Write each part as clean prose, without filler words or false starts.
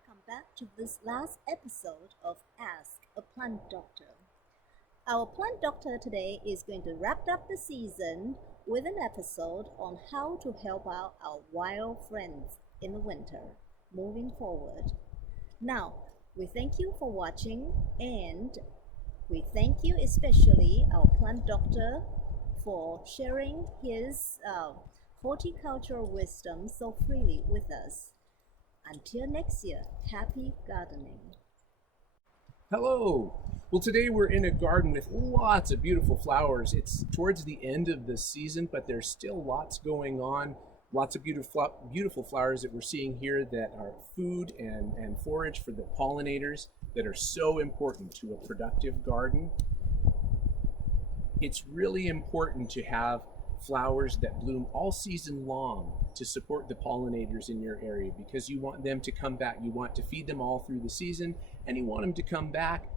welcome back to this last episode of Ask a Plant Doctor. Our plant doctor today is going to wrap up the season with an episode on how to help out our wild friends in the winter moving forward. Now, we thank you for watching and we thank you especially our plant doctor for sharing his horticultural wisdom so freely with us. Until next year, happy gardening. Hello. Well, today we're in a garden with lots of beautiful flowers. It's towards the end of the season, but there's still lots going on. Lots of beautiful flowers that we're seeing here that are food and forage for the pollinators that are so important to a productive garden. It's really important to have flowers that bloom all season long to support the pollinators in your area because you want them to come back. You want to feed them all through the season and you want them to come back.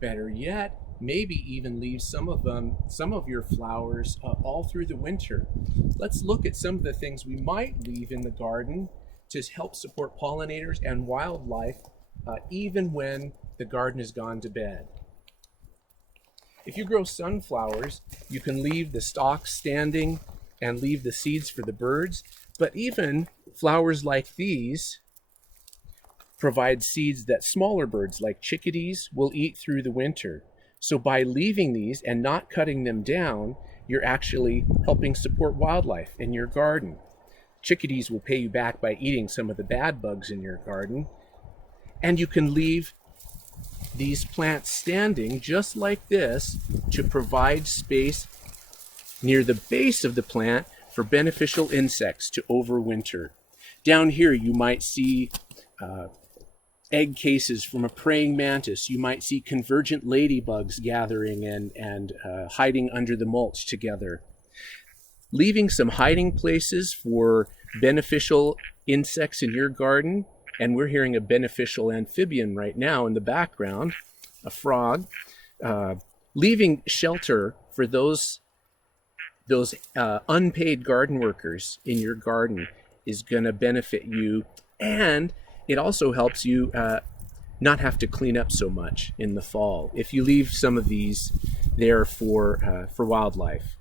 Better yet, maybe even leave some of your flowers all through the winter. Let's look at some of the things we might leave in the garden to help support pollinators and wildlife even when the garden has gone to bed. If you grow sunflowers, you can leave the stalks standing and leave the seeds for the birds, but even flowers like these provide seeds that smaller birds like chickadees will eat through the winter. So by leaving these and not cutting them down, you're actually helping support wildlife in your garden. Chickadees will pay you back by eating some of the bad bugs in your garden, and you can leave these plants standing just like this to provide space near the base of the plant for beneficial insects to overwinter. Down here you might see egg cases from a praying mantis. You might see convergent ladybugs gathering and hiding under the mulch together. Leaving some hiding places for beneficial insects in your garden. And we're hearing a beneficial amphibian right now in the background, a frog. Leaving shelter for those unpaid garden workers in your garden is going to benefit you. And it also helps you not have to clean up so much in the fall if you leave some of these there for wildlife.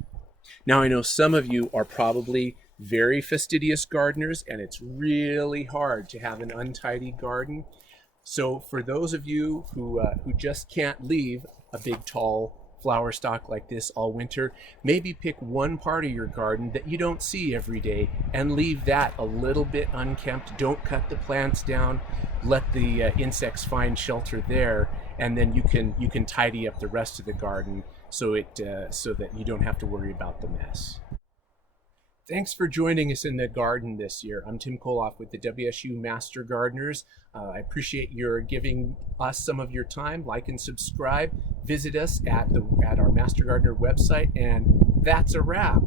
Now, I know some of you are probably very fastidious gardeners, and it's really hard to have an untidy garden. So for those of you who just can't leave a big tall flower stalk like this all winter, maybe pick one part of your garden that you don't see every day and leave that a little bit unkempt. Don't cut the plants down. Let the insects find shelter there, and then you can tidy up the rest of the garden so that you don't have to worry about the mess. Thanks for joining us in the garden this year. I'm Tim Koloff with the WSU Master Gardeners. I appreciate your giving us some of your time. Like and subscribe. Visit us at our Master Gardener website, and that's a wrap.